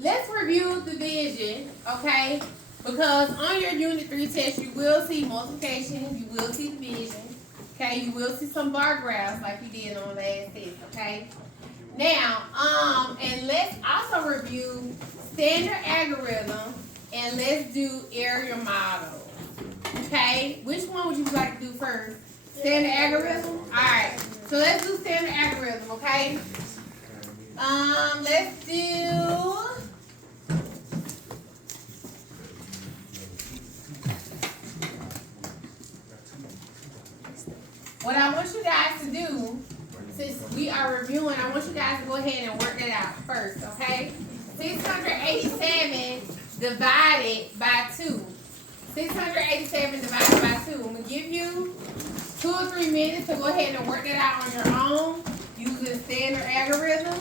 let's review division, okay? Because on your Unit 3 test, you will see multiplication, you will see division, okay? You will see some bar graphs like you did on last test, okay? Now, and let's also review standard algorithm, and let's do area model, okay? Which one would you like to do first? Standard algorithm? All right, so let's do standard algorithm, okay? Let's do... What I want you guys to do, since we are reviewing, I want you guys to go ahead and work it out first, okay? 687 divided by 2. 687 divided by 2. I'm going to give you 2 or 3 minutes to go ahead and work it out on your own using standard algorithm.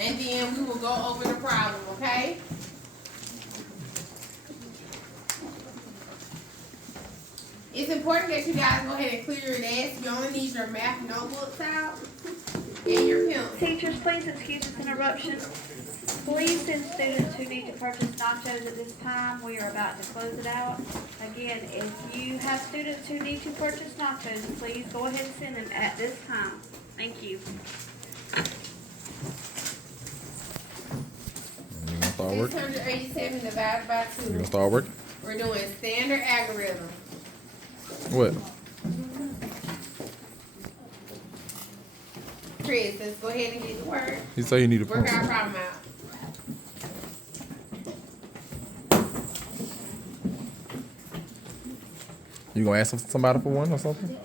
And then we will go over the problem, okay? It's important that you guys go ahead and clear your desk. You only need your math notebooks out and your pencils. Teachers, please excuse this interruption. Please send students who need to purchase nachos at this time. We are about to close it out. Again, if you have students who need to purchase nachos, please go ahead and send them at this time. Thank you. You gonna start working? 687 divided by 2. You gonna start working? We're doing standard algorithm. What? Chris, let's go ahead and get to work. He said you need a Work our pencil. problem out. You gonna ask somebody for one or something?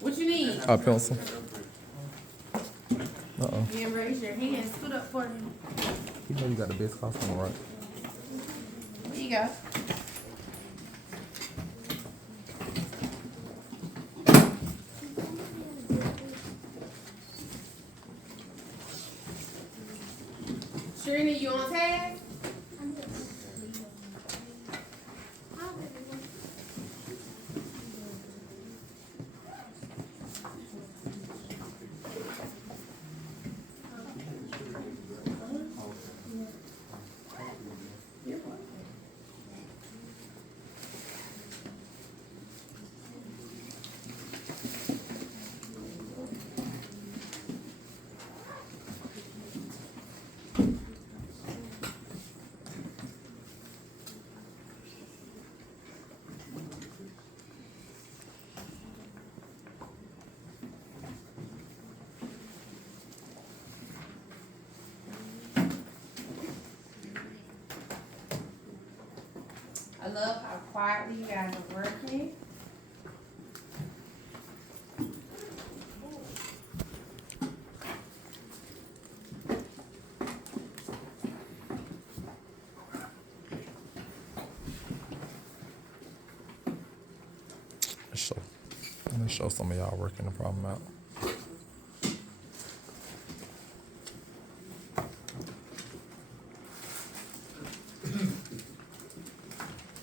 What you need? A pencil. You can raise your hand. Scoot up for me. You know you got the best costume, right? There you go. Sharina, you on task? I love how quietly you guys are working. Let's show some of y'all working the problem out.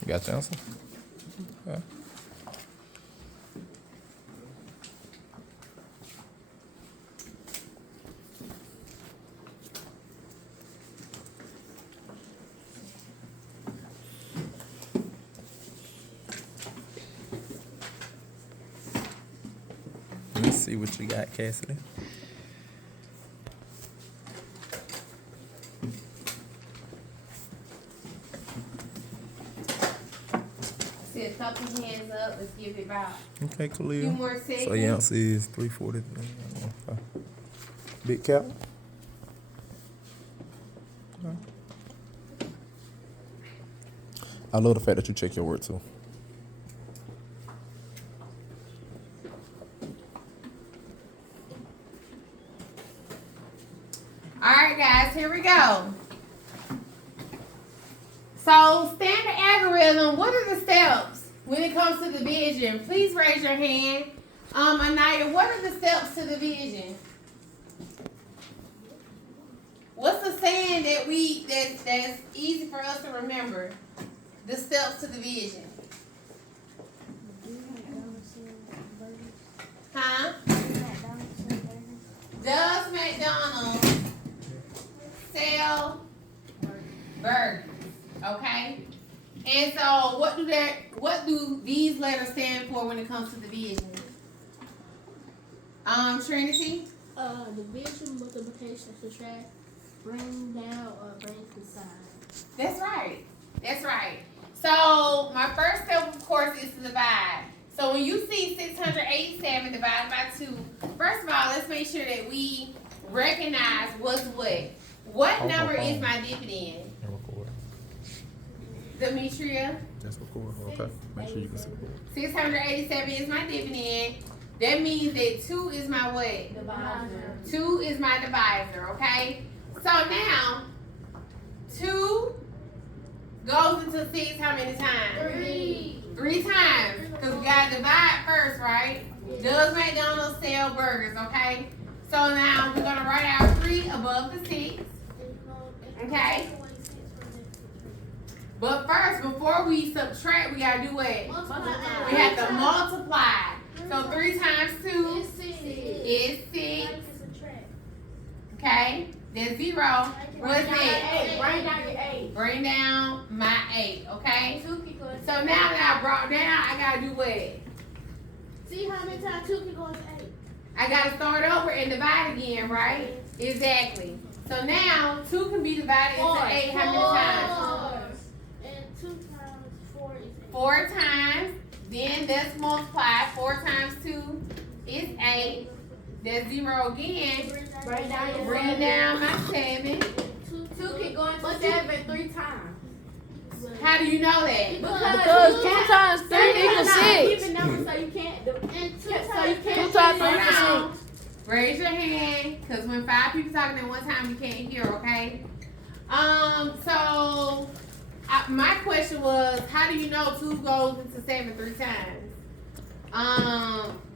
You got your answer? Okay. Let me see what you got, Cassidy. See a couple hands up. Let's give it about Okay, a few Khalil. more seconds. So your answer is 343. Okay. Big cap. Okay. I love the fact that you check your work too. All right, guys, here we go. So, standard algorithm, what are the steps when it comes to division? Please raise your hand. Anaya, what are the steps to division? What's the saying that's easy for us to remember? The steps to division. Huh? Does McDonald's sell burgers. Okay? And so what do these letters stand for when it comes to division? Trinity? Division, multiplication, subtract, bring down, or bring beside. That's right. That's right. So my first step, of course, is to divide. So when you see 687 divided by 2, first of all, let's make sure that we recognize what's what. What number is my dividend? And record. Demetria? Just record. Okay. Make sure you can see the board. 687 is my dividend. That means that 2 is my what? Divisor. 2 is my divisor, okay? So now, 2 goes into 6 how many times? 3. 3 times. Because we got to divide first, right? Does McDonald's sell burgers, okay? So now we're going to write our 3 above the 6. Okay? But first, before we subtract, we got to do what? We have to multiply. So 3 times 2 is 6. Okay? That's 0. What's that? Bring down your 8. Bring down my 8, okay? 2 can go. So now that I brought down, I gotta do what? See how many times 2 can go into 8? I gotta start over and divide again, right? Exactly. So now 2 can be divided into 8 how many times? 4. And 2 times 4 is 8. 4 times. Then let's multiply. 4 times 2 is 8. That's 0 again. Bring down your Bring down my 7. 2 can go into 7 3 times. How do you know that? Because 2 times 3 equals 6. Even number, so you can't. And 2 times Two 3 times So 3 now, raise your hand, because when 5 people talking at one time, you can't hear, okay? So my question was, how do you know 2 goes into 7 3 times?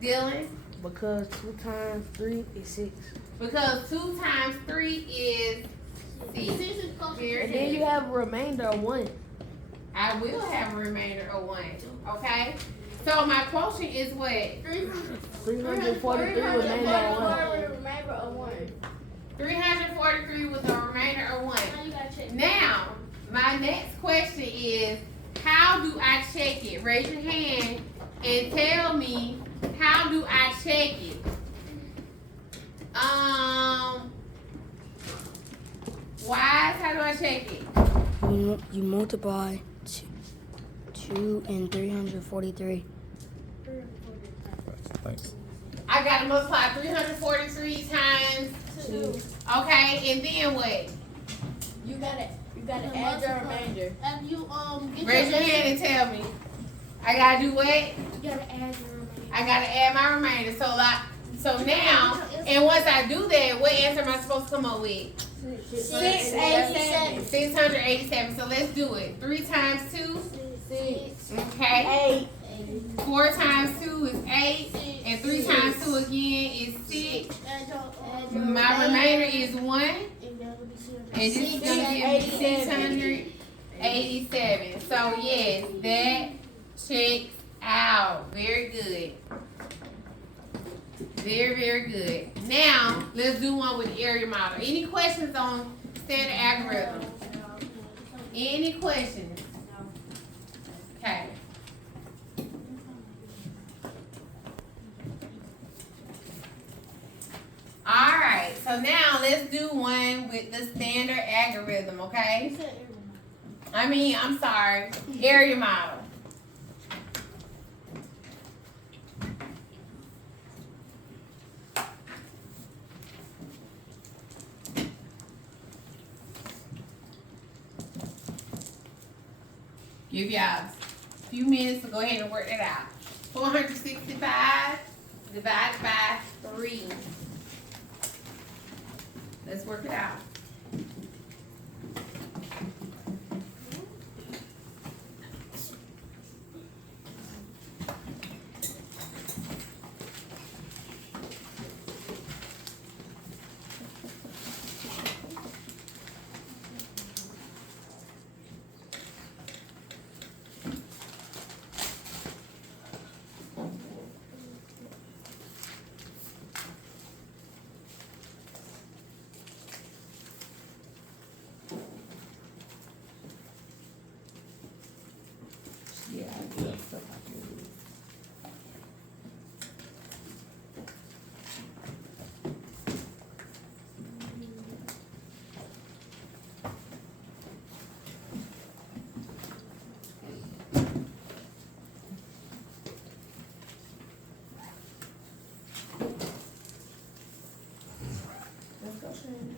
Dylan? Because 2 times 3 is 6. Because 2 times 3 is 6. 6 is close to Very And then you have a remainder of 1. I will have a remainder of 1, okay? So my quotient is what? 343 remainder of 1. Remainder of 1. 343 with a remainder of 1. Now you gotta check. Now, my next question is, how do I check it? Raise your hand and tell me, how do I check it? Wise, how do I check it? You multiply 2 and 343. Thanks. I gotta multiply 343 times 2. okay, and then what? You gotta add your remainder. And you get Raise your hand and tell me. I gotta do what? You gotta add your remainder. I gotta add my remainder. So now, and once I do that, what answer am I supposed to come up with? 687. 687. So let's do it. 3 times 2, 6. okay. 8. 4 times 2 is 8, and 3 times 2 again is 6. My remainder is 1, and this is gonna give me 687. So yes, that checks out. Very good. Very, very good. Now, let's do one with the area model. Any questions on standard algorithm? Any questions? Okay. Alright, so now let's do one with the standard algorithm, okay? I'm sorry, area model. Give y'all a few minutes to go ahead and work that out. 465 divided by 3. Let's work it out. Let's go, Shannon.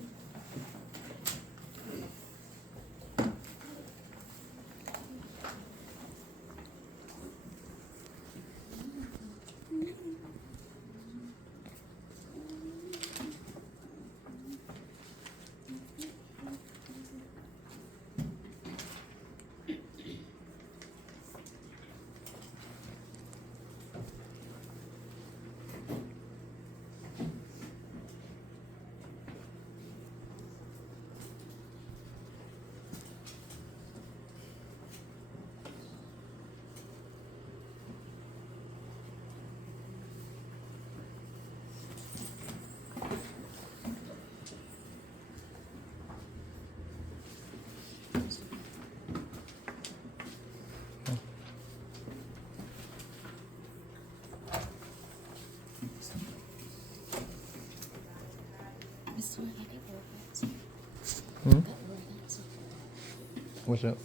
What's up?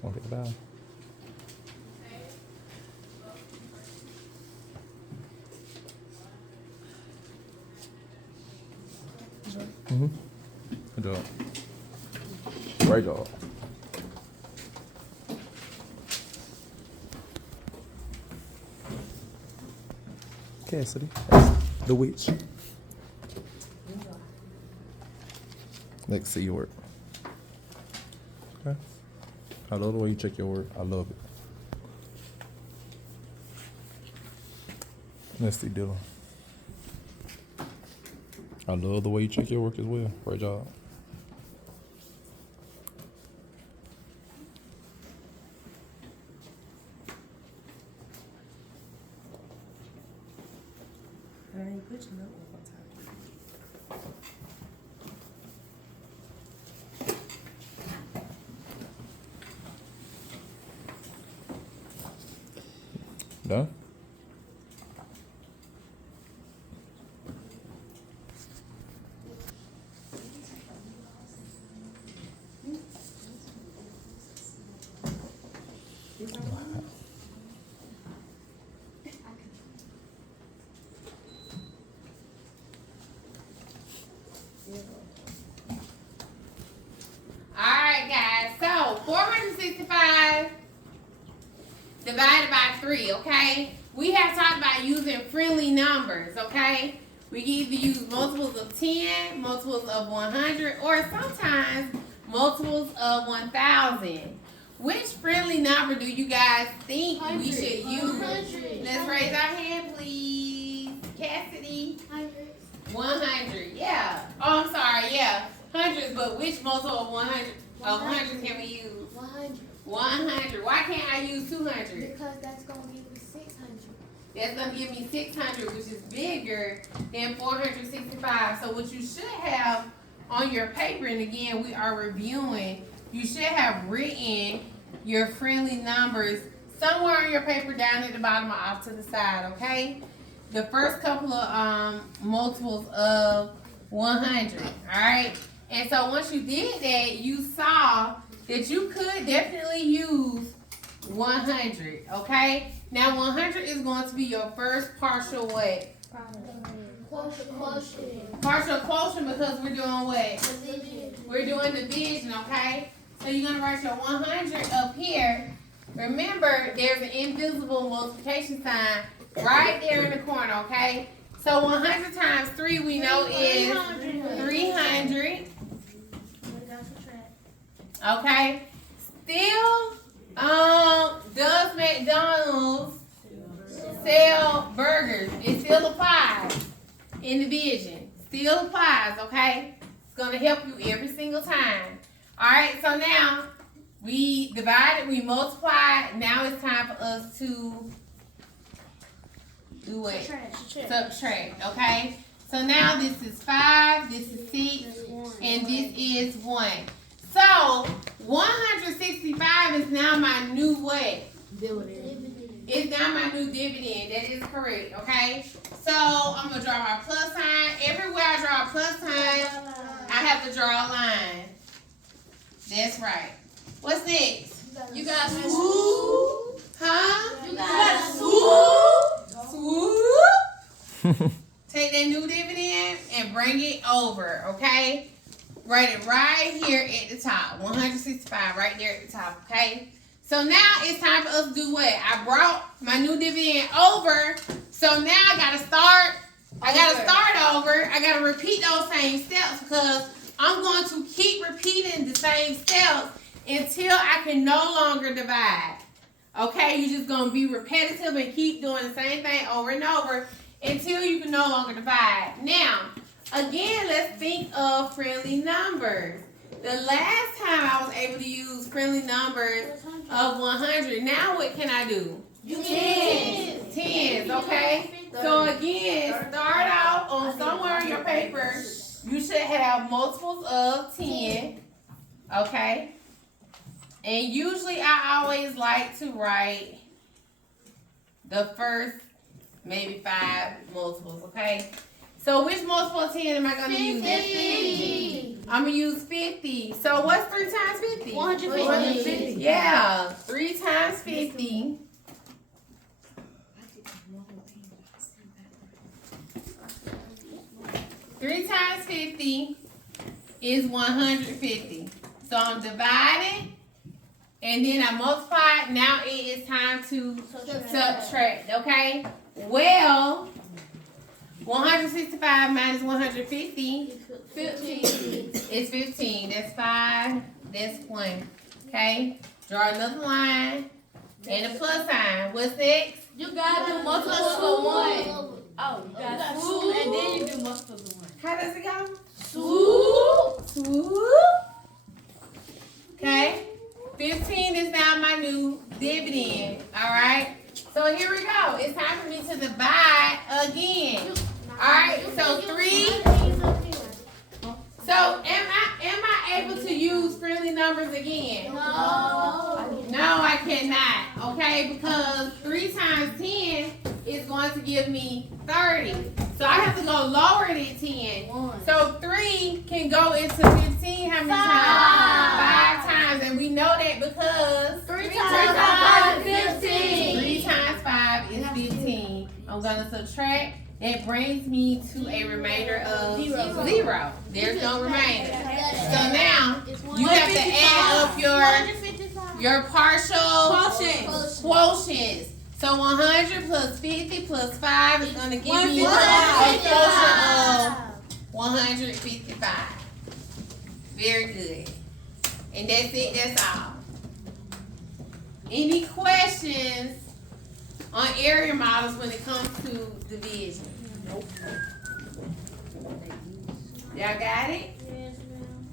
Want to get the bag? Mm-hmm. Good job. Great job. Cassidy, the witch. Let's see your work. Okay. I love the way you check your work. I love it. Let's see, Dylan. I love the way you check your work as well. Great job. Done? Alright guys, so 465 divided by 3, okay? We have talked about using friendly numbers, okay? We can either use multiples of 10, multiples of 100, or sometimes multiples of 1,000. Which friendly number do you guys think we should use? 100. Let's raise our hand, please. Cassidy. 100, yeah. Oh, I'm sorry, yeah. Hundreds, but which multiple of 100 can we use? 100. 100. Why can't I use 200? Because that's going to give me 600. That's going to give me 600, which is bigger than 465. So what you should have on your paper, and again, we are reviewing, you should have written your friendly numbers somewhere on your paper down at the bottom or off to the side, okay? The first couple of multiples of 100, all right? And so once you did that, you saw that you could definitely use 100, okay? Now 100 is going to be your first partial what? Quotient. Partial quotient, because we're doing what? Division. We're doing division, okay? So you're going to write your 100 up here. Remember, there's an invisible multiplication sign right there in the corner, okay? So 100 times 3 we know is 300. Okay? Still, does McDonald's sell burgers? It still applies in division. Still applies, okay? It's going to help you every single time. Alright, so now we divided, we multiplied. Now it's time for us to do what? Subtract, okay? So now this is 5, this is 6, and this is 1. So 165 is now my new what? Dividend. It's now my new dividend. That is correct, okay? So I'm going to draw my plus sign. Everywhere I draw a plus sign, I have to draw a line. That's right. What's next? You got Swoop. Huh? You got swoop. Swoop. take that new dividend and bring it over, okay? Write it right here at the top. 165 right there at the top, okay? So now it's time for us to do what? I brought my new dividend over. So now I gotta start over. I gotta repeat those same steps because I'm going to keep repeating the same steps until I can no longer divide. Okay, you're just gonna be repetitive and keep doing the same thing over and over until you can no longer divide. Now, again, let's think of friendly numbers. The last time I was able to use friendly numbers of 100, now what can I do? Tens, okay? So again, start out on somewhere on your paper. You should have multiples of 10, okay? And usually I always like to write the first maybe 5 multiples, okay? So which multiple of 10 am I going to use? 50. I'm going to use 50. So what's 3 times 50? 150. Yeah, 3 times 50. Three times 50 is 150. So I'm dividing, and then I multiply. Now it is time to subtract, okay? Well, 165 minus 150 is 15. That's 5. That's 1. Okay? Draw another line and a plus sign. What's next? You gotta do multiples of 1. Oh, you got 2 and then you do multiples of 1. How does it go? 2. Okay? 15 is now my new dividend. Alright? So here we go. It's time for me to divide again. Alright, so 3. So am I able to use friendly numbers again? No, I cannot. Okay, because 3 times 10 is going to give me 30. So I have to go lower than 10. So 3 can go into 15 how many times? 5 times. And we know that because 3 times 5 is 15. 3 times 5 is 15. I'm going to subtract. That brings me to a remainder of 0. There's no remainder. So now you have to add up your partial quotients. So 100 plus 50 plus 5 is going to give me a quotient of 155. Very good. And that's it. That's all. Any questions on area models when it comes to division? Nope. Y'all got it? Yes, ma'am.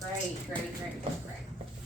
Great.